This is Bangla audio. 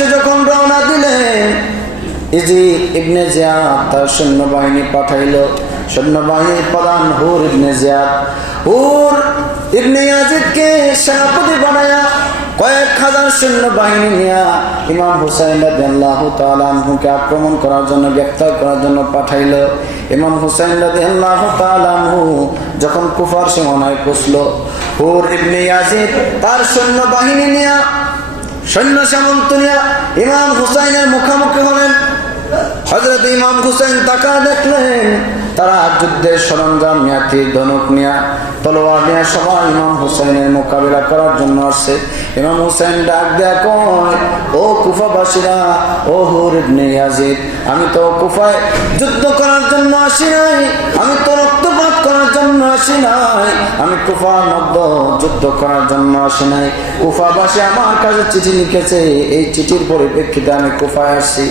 উদ্দেশ্যে যখন রওনা দিলেন, ইয়াজিদ ইবনে জিয়াদ তার সৈন্যবাহিনী পাঠাইল। সৈন্যবাহিনীর প্রধান হুর ইবনে জিয়াদ, হুর ইবনে ইয়াজিদকে সেনাপতি বানায়া কয়েক হাজার সৈন্যবাহিনী নিয়ে ইমাম হুসাইন রাদিয়াল্লাহু তাআলা আনহুকে আক্রমণ করার জন্য, গ্রেফতার করার জন্য পাঠাইল। ইমাম হুসাইন রাদিয়াল্লাহু তাআলা আনহু যখন কুফার সীমানায় পৌঁছল, হুর ইবনে ইয়াজিদ তার সৈন্যবাহিনী নিয়ে, সৈন্য সামন্ত নিয়ে ইমাম হুসাইনের মুখোমুখি হলেন। হযরত ইমাম হুসাইন তাকা দেখলেন তারা যুদ্ধের সরঞ্জাম নিয়ে, তীর ধনুক নিয়ে, তলোয়ার নিয়ে সবাই ইমাম হুসাইনের মোকাবিলা করার জন্য আসছে। ইমাম হুসাইন ডাক দেয়া কয়, ও কুফাবাসীরা, ও হুর ইবনে ইয়াজিদ, আমি তো কুফায় যুদ্ধ করার জন্য আসি নাই, আমি তো রক্তপাত করার জন্য আসি নাই, আমি কুফার মধ্যে যুদ্ধ করার জন্য আসি নাই। কুফাবাসী আমার কাছে চিঠি লিখেছে, এই চিঠির পরিপ্রেক্ষিতে আমি কুফায় আসছি।